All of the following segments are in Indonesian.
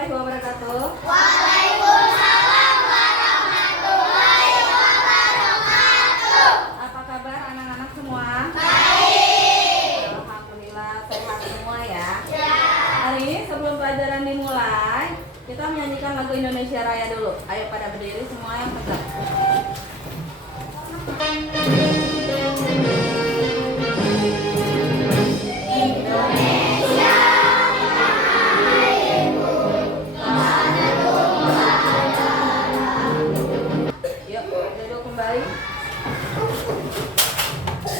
warahmatullahi wabarakatuh. Waalaikumsalam warahmatullahi wabarakatuh. Apa kabar anak-anak semua? Baik. Alhamdulillah sehat semua ya. Ya. Hari ini sebelum pelajaran dimulai, kita menyanyikan lagu Indonesia Raya dulu. Ayo pada berdiri semua yang tegak. Indonesia tanahku, tanahku Yuk, duduk kembali.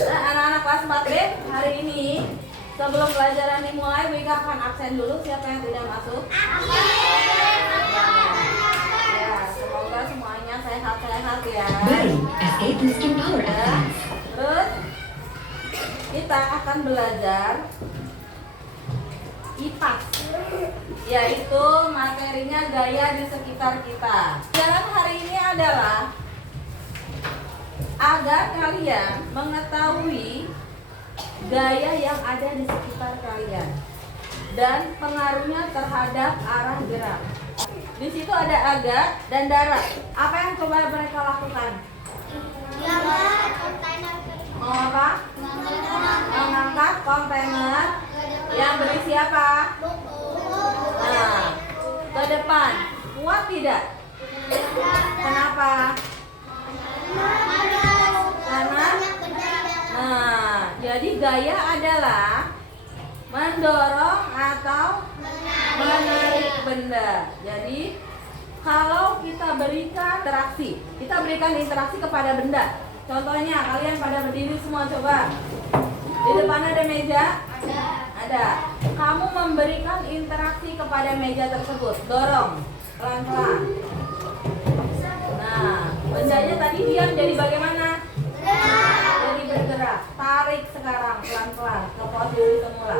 Nah, anak-anak kelas 4B, hari ini sebelum pelajaran dimulai, Wika akan absen dulu. Siapa yang tidak masuk? Ya, semoga semuanya sehat-sehat ya. Baru SA Boosting Power Ya. Advance. Terus kita akan belajar IPAS, yaitu materinya gaya di sekitar kita. Pelajaran hari ini adalah agar kalian mengetahui gaya yang ada di sekitar kalian dan pengaruhnya terhadap arah gerak. Di situ ada agak dan darat. Apa yang coba mereka lakukan? Mau apa? Mengangkat kontainer yang berisi apa? Nah, ke depan. Kuat tidak? Kenapa? Karena jadi gaya adalah mendorong atau menarik benda. Jadi kalau kita berikan interaksi kepada benda. Contohnya kalian pada berdiri semua, coba. Di depan ada meja? Ada. Kamu memberikan interaksi kepada meja tersebut. Dorong pelan-pelan. Nah, bendanya tadi diam, jadi bagaimana? Jadi bergerak. Tarik sekarang pelan-pelan ke posisi semula.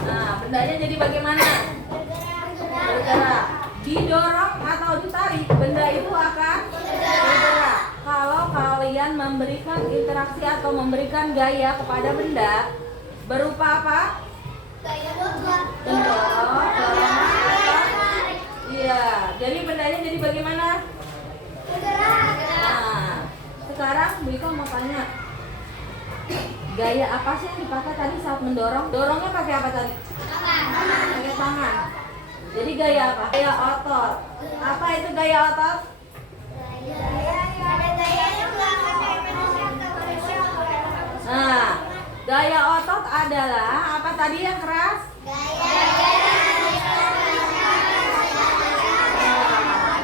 Nah, bendanya jadi bagaimana? Bergerak. Didorong atau ditarik, benda itu akan bergerak. Kalau kalian memberikan interaksi atau memberikan gaya kepada benda berupa apa? Mendorong, iya. Jadi bendanya jadi bagaimana? Nah, sekarang Bu Iko mau tanya, gaya apa sih yang dipakai tadi saat mendorong? Dorongnya pakai apa tadi? Pakai tangan. Jadi gaya apa? Gaya otot. Apa itu gaya otot? Nah, gaya otot adalah apa tadi yang keras?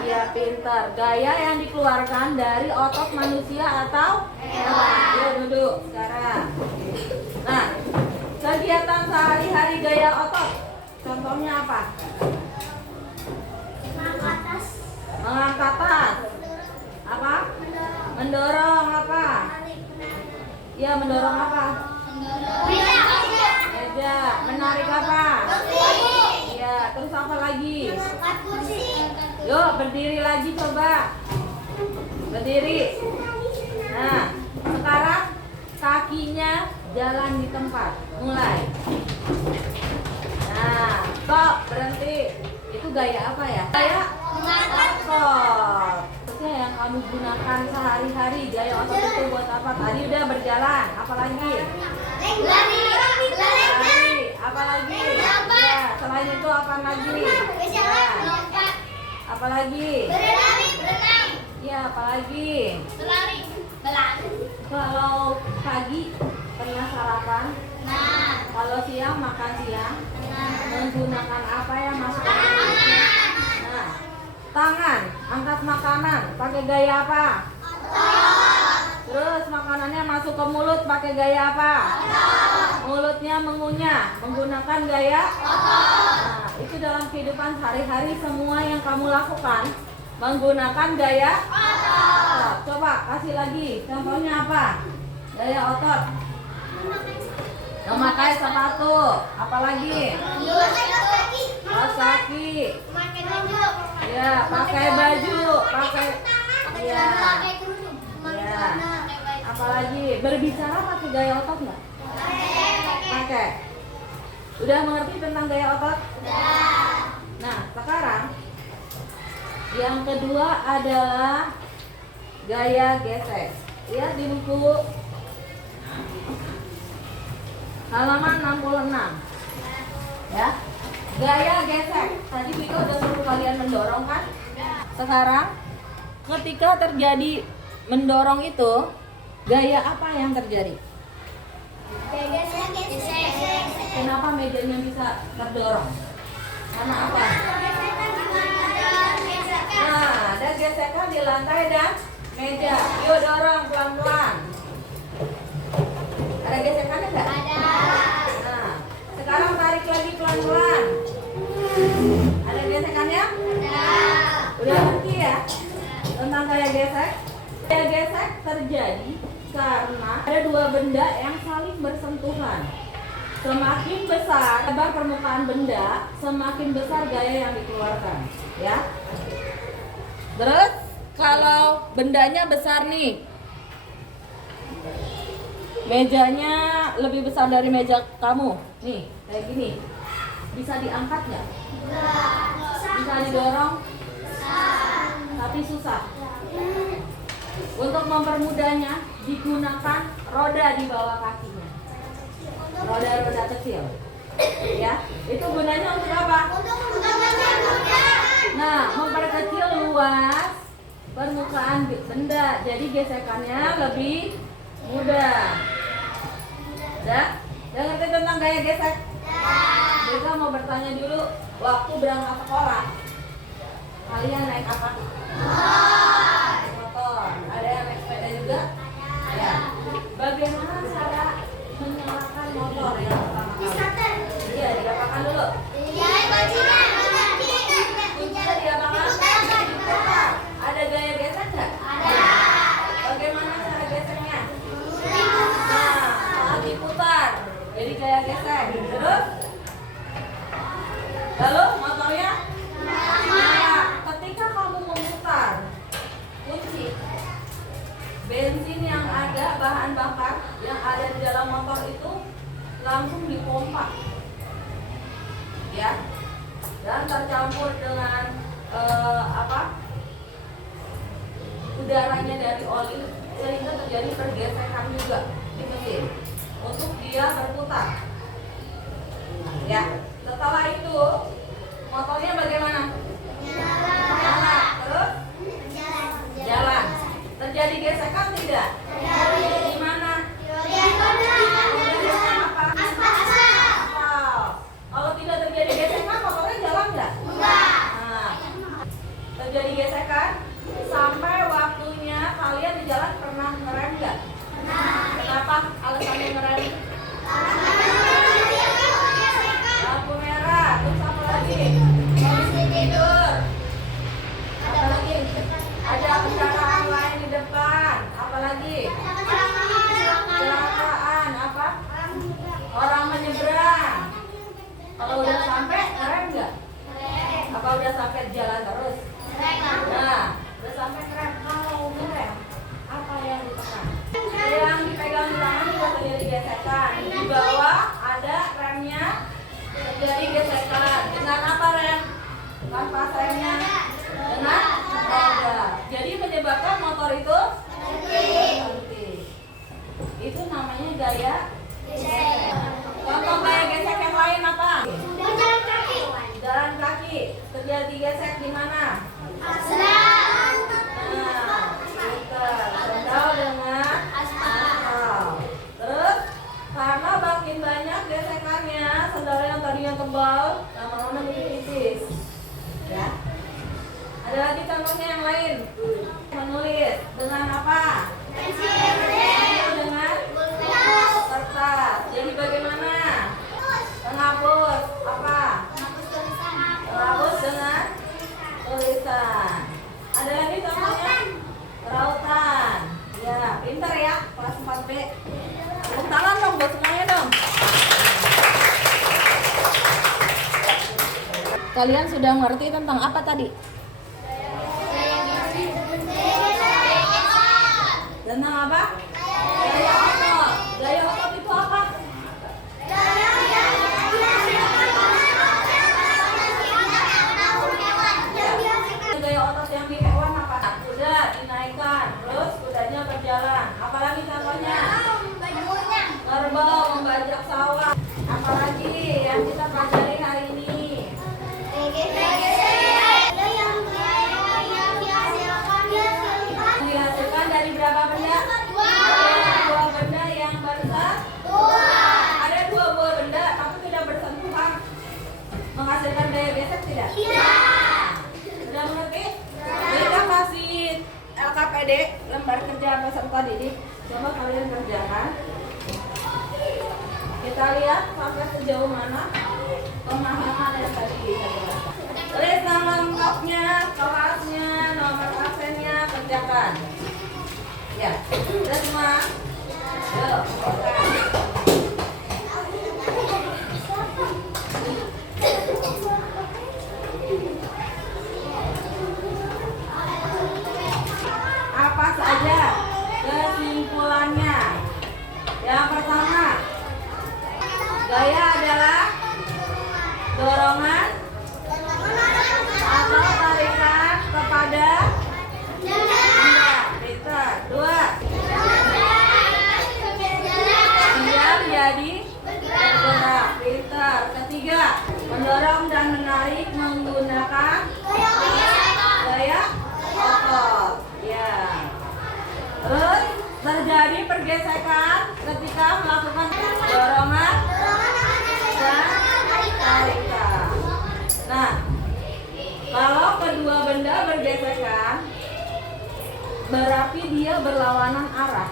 Iya, pintar. Gaya yang dikeluarkan dari otot manusia atau hewan. Yuk duduk sekarang. Nah, kegiatan sehari-hari gaya otot, contohnya apa? Mengangkat tas. Apa? Mendorong apa? Ya, mendorong apa? Meja. Menarik apa? Ya, terus apa lagi? Yuk, berdiri lagi coba. Berdiri. Nah, sekarang kakinya jalan di tempat. Mulai. Nah, stop, berhenti. Itu gaya apa ya? Gaya otot. Terusnya yang kamu gunakan sehari-hari, gaya otot itu buat apa? Tadi udah berjalan, apalagi? Lari. Apalagi? Ya, selain itu apa lagi? Ya. Apalagi? Ya, apalagi? Kalau pagi pernah sarapan? Kalau siang makan siang? Menggunakan apa yang masuk ke mulutnya? Nah, tangan, angkat makanan, pakai gaya apa? Terus makanannya masuk ke mulut, pakai gaya apa? Mulutnya mengunyah, menggunakan gaya? Nah, itu dalam kehidupan sehari-hari semua yang kamu lakukan menggunakan gaya otot. Coba kasih lagi, contohnya apa? Gaya otot. Memakai sepatu, apalagi? Kaos kaki. Ya, pakai baju, pakai. Ya. Ya. Apalagi? Berbicara pakai gaya otot nggak? Pakai. Udah mengerti tentang gaya otot? Nah, sekarang yang kedua adalah gaya gesek. Lihat di buku halaman 66. Ya. Gaya gesek. Tadi Vika udah suruh kalian mendorong kan? Sekarang ketika terjadi mendorong itu, gaya apa yang terjadi? Kenapa mejanya bisa terdorong? Karena apa? Nah, ada gesekan di lantai dan meja. Yuk dorong pelan-pelan. Ada gesekannya enggak? Nah, sekarang tarik lagi pelan-pelan. Ada gesekannya? Udah ngerti ya tentang gaya gesek? Gaya gesek terjadi karena ada dua benda yang saling bersentuhan. Semakin besar lebar permukaan benda, semakin besar gaya yang dikeluarkan, ya. Terus kalau bendanya besar nih, mejanya lebih besar dari meja kamu, nih kayak gini, bisa diangkat nggak? Bisa didorong? Tapi susah. Untuk mempermudahnya digunakan roda di bawah kakinya, roda-roda kecil, ya. Itu gunanya untuk apa? Nah, memperkecil luas permukaan benda, jadi gesekannya lebih mudah. Udah ngerti tentang gaya gesek? Kita mau bertanya dulu, waktu berangkat sekolah kalian naik apa? Motor. Ada yang naik sepeda juga? Ya. Bagaimana cara menyalakan motor yang pertama kali? Iya, diapakan dulu. Kuncinya diapakan? Diputar. Ada gaya gesek nggak? Bagaimana cara geseknya? Nah, saat diputar, jadi gaya gesek. Terus? Lalu motornya? Nah, ketika kamu memutar kunci, bensin yang ada, bahan bakar yang ada di dalam motor itu langsung dipompa, ya, dan tercampur dengan udaranya dari oli, sehingga terjadi pergesekan juga di mesin untuk dia berputar, ya. Setelah itu motornya bagaimana? Nyala. Terus jalan. Terjadi gesekan tidak? Di mana? Apa? Aspal. Kalau tidak terjadi gesekan, motornya jalan nggak? Nah, terjadi gesekan sampai waktunya kalian di jalan pernah ngerem nggak? Kenapa alasannya ngerem? Lampu merah. Terus apa lagi? Kondisi tidur. Apa lagi? Ada kendaraan lain di depan. Apa lagi? Kecelakaan. Apa? Orang menyeberang. Kalau udah sampai ngerem nggak? Apa udah sampai jalan terus? Nah, udah sampai ngerem. Kalau ngerem, apa yang ditekan? Yang dipegang di tangan juga terjadi gesekan. Di bawah ada remnya, terjadi gesekan. Dengan apa rem? Bukan pas remnya. Dengan roda. Jadi menyebabkan motor itu berhenti. Itu namanya gaya gesek. Contoh gaya gesek yang lain apa? Jalan kaki. Terjadi gesek di mana? Nah, sendal dengan aspal. Terus karena makin banyak gesekannya, sendal yang tadinya tebal lama-lama menjadi tipis, ya. Ada lagi contohnya yang lain. Menulis dengan apa? Pensil. Dengan kertas. Jadi bagaimana? Penghapus apa? Penghapus dengan tulisan. Ada lagi contohnya? Rautan. Ya, pintar ya, kelas 4B. Tepuk tangan dong buat semuanya dong. Kalian sudah mengerti tentang apa tadi? Tentang apa? Gaya otot. Gaya otot itu apa? pijak sawah. Apalagi yang kita pelajari hari ini? Dihasilkan dari berapa benda? Dua benda yang bersentuhan. Ada dua buah benda tapi tidak bersentuhan. Menghasilkan gaya gesek tidak? Sudah mengerti? Kita kasih LKPD, lembar kerja peserta didik. Coba kalian kerjakan. Kita lihat sampai sejauh mana pemahaman yang tadi kita jelaskan. Tulis nama lengkapnya, kelasnya, nomor absennya, kerjakan. Ya, sudah semua. Yuk, kerjakan. Apa saja kesimpulannya? Yang pertama, gaya adalah dorongan atau tarikan kepada benda. Pintar. Dua, diam jadi bergerak. Pintar. Ketiga, mendorong dan menarik menggunakan gaya otot. Ya. Terus terjadi pergesekan ketika melakukan dorongan dan tarikan. Nah, kalau kedua benda bergesekan, berarti dia berlawanan arah.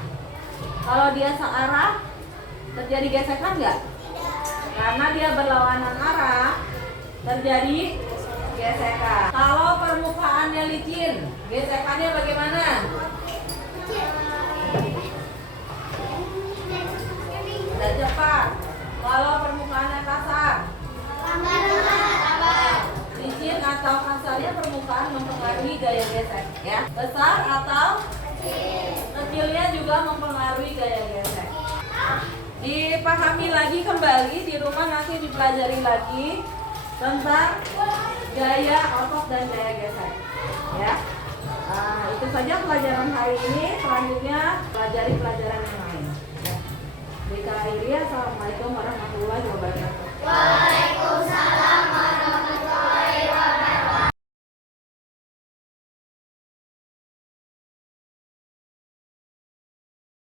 Kalau dia searah, terjadi gesekan nggak? Karena dia berlawanan arah, terjadi gesekan. Kalau permukaannya licin, gesekannya bagaimana? Dan cepat. Kalau permukaannya kasar, licin atau kasarnya permukaan mempengaruhi gaya gesek, ya. Besar atau kecilnya juga mempengaruhi gaya gesek. Dipahami lagi kembali di rumah, nanti dipelajari lagi tentang gaya otot dan gaya gesek, ya. Itu saja pelajaran hari ini. Selanjutnya pelajari pelajaran yang lain. Ya. Assalamualaikum warahmatullahi wabarakatuh.